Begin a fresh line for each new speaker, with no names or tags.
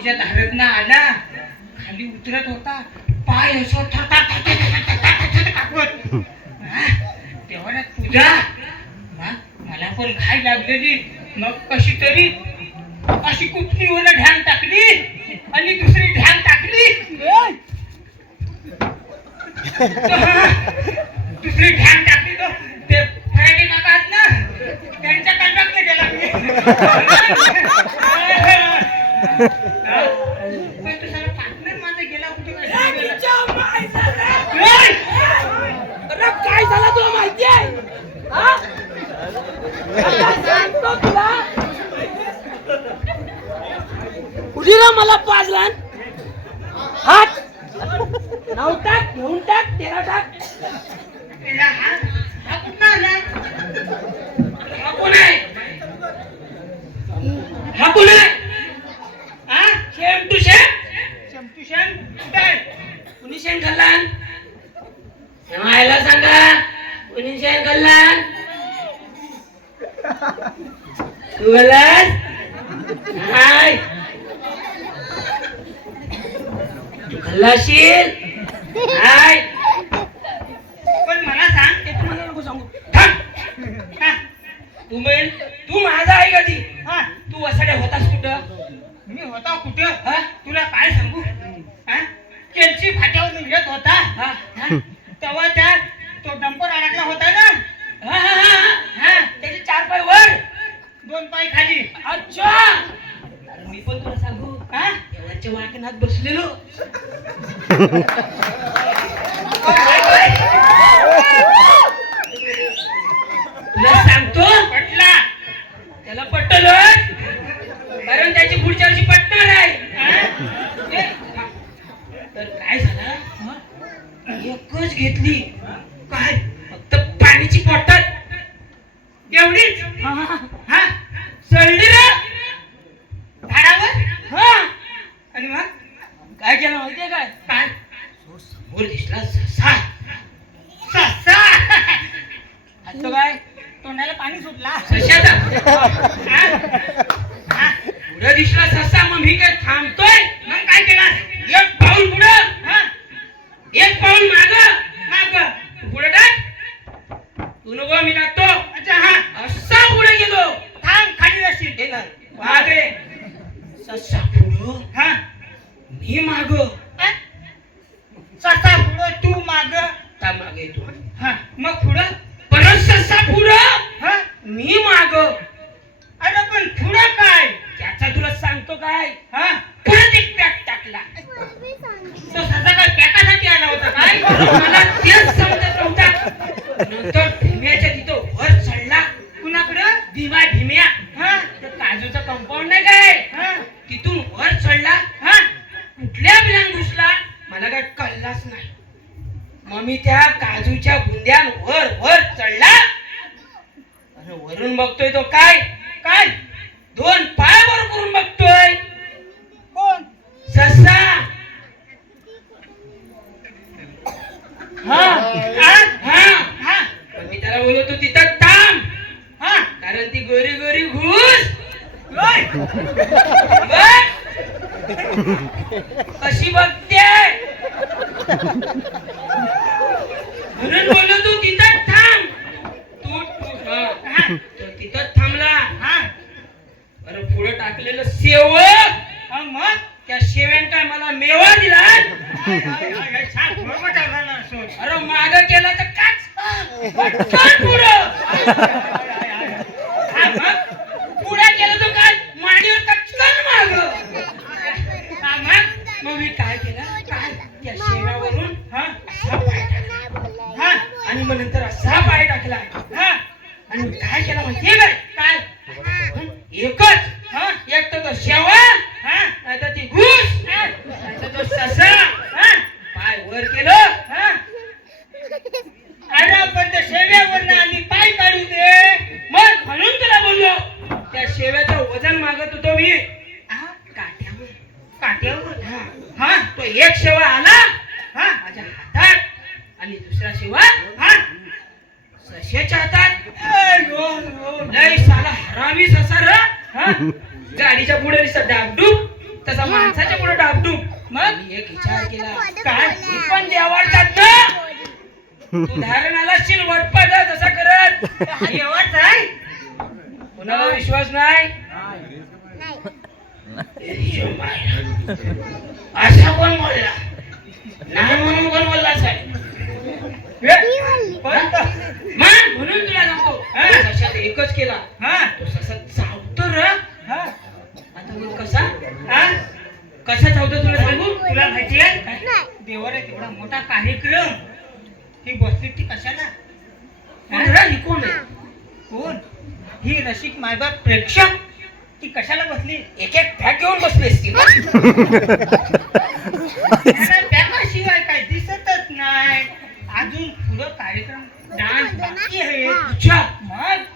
टाकीच्या धारेत ना आला खाली उतरत होता पाय असं थरथर थरथर थरथर थरथर थरथर कापत. हा, तेवढ्यात तुझा हा, मला पण घाई लागलेली. मग कशी तरी अशी कुठलीवर ध्यान टाकली आणि दुसरी ध्यान टाकली. दुसरी ध्यान टाकली तर ते फराटे काका ना त्यांच्या कंटाकडे गेला मी पण तो साला पार्टनर माझा गेला कुठे काय गेला? ए!
काय झाला तुला माहिती आहे हा? आता सांगतो तुला कुठे मला हात. नऊ टाक घेऊन टाक तेरा टाक.
हा कोण आहे? हा? कोण
शेम टू शेम? कुणी तू खाल्लाशील नाही
पण मला सांग
ते तुम्हाला नको सांगू. तू मेन तू माझा आहे कधी?
हा.
तू वसाड्या होतास कुठं?
मी होता कुठं?
हा?
तुला काय सांगू? हा? केलची फाट्यावर येत होता.
हा?
हा? तेव्हा त्या तो डंपर अडकला होता ना?
हा, हा, हा, पाय वर.
दोन पाय खाली.
अच्छा. अरे मी पण तुला सांगू
हा?
वरच्या वाकणात बसलेलो तुला सांगतो
पटला
त्याला पटल कारण त्याची पुढच्या वर्षी पटणार आहे
हा?
ए, तर काय झालं एकच घेतली काय फक्त पाण्याची बॉटल
एवढीच
हा. चढली ना
झाडावर?
हा.
आणि मग
काय केलं माहितीये काय?
काय?
समोर दिसला ससा.
ससा.
आता काय?
तोंडाला पाणी सुटला.
सशाचा
हा? हा?
पुढे दिसला ससा मग मी काय थांबतोय
मग काय केलं
एक पाऊल पुढं
हा
एक पाऊल माग
माग
पुढे टाक तू नको मी लागतो
अच्छा हा
असा पुढे गेलो
थांब खाली रशील
हे ना मागे ससा पुढं
हा
मी माग।
हा? ससा पुढं तू माग.
ता मागे तू.
हा. मग पुढं?
परत ससा पुढं?
हा.
मी माग.
अरे पण पुढं काय?
त्याचा तुला सांगतो काय?
हा.
परत एक पॅक टाकला.
तो ससा काय पॅकासाठी आला होता काय?
मला तेच समजत नव्हता. नंतर भीम्याच्या तिथं वर चढला.
कुणाकडं?
भीमा भीम्या.
हा.
तर काजूचा कंपाऊंड नाही काय
हा
तिथून वर चढला
हा
कुठल्या बिलान घुसला मला काय कळलाच नाही मग मी त्या काजूच्या बुंद्यान वर वर चढला. आणि वरून बघतोय तो काय?
काय?
दोन पाय वर करून बघतोय.
कोण?
ससा.
हा हा
हा.
हा
मी त्याला बोलतो तिथं थांब.
हा.
कारण ती गोरी गोरी घुस
ओय!
बघ. कशी बघते म्हणून बोललो तू तिथं थांब तू तू हा.
हा
तो तिथं थांबला
हा
अरे पुढे टाकलेलं सेवक
हा, मग
त्या शेव्यान काय मला मेवा दिला. अरे माग केला तर काच पुढं? केलं तर काय? मांडीवर कचकन माग. मग? मी काय केलं? काय? त्या शेव्यावरून
हा
असा पाय टाकला.
हा
आणि मग नंतर असा पाय टाकला.
हा
आणि काय केलं माहितीये काय?
काय?
एकच
हा
एक तर शेवा
हा
नाहीतर ती घुस
हा
नाहीतर तो ससा
हा
पाय वर केलं
हा अरे पण त्या शेव्यावर आणि पाय काढू दे
मग म्हणून तुला बोललो त्या शेव्याचं वजन मागत होतो मी
हा,
काठ्यावर
काट्यावर
हा.
हा
तो एक शेवा आला
हा
माझ्या हातात आणि
हा
सश्याच्या हातात
अय, यो, यो.
लय साला गाडीच्या पुढे नुसतं डाबडूब तसा माणसाच्या पुढे डाबडूब
मग?
मी एक विचार केला
काय?
मी पण देवाळतात ना उदाहरण आला शिलवट पडला तसा करत.
हा एवढाच आहे?
कुणाला विश्वास नाही? असा कोण बोलला? नाही म्हणून कोण बोलला साहेब कच केला.
हा.
आता मग कसा? कसा चावतो तुला सांगू?
तुला माहिती आहे? देवर आहे मोठा कार्यक्रम. ही बसली ती कशाला
कोण ही कोण
कोण? ही रसिक मायबाप प्रेक्षक. ती कशाला बसली?
एक एक फॅक घेऊन बसली असती.
त्याला काय दिसतच नाही. अजून पुढं कार्यक्रम डान्स बाकी आहे. मग?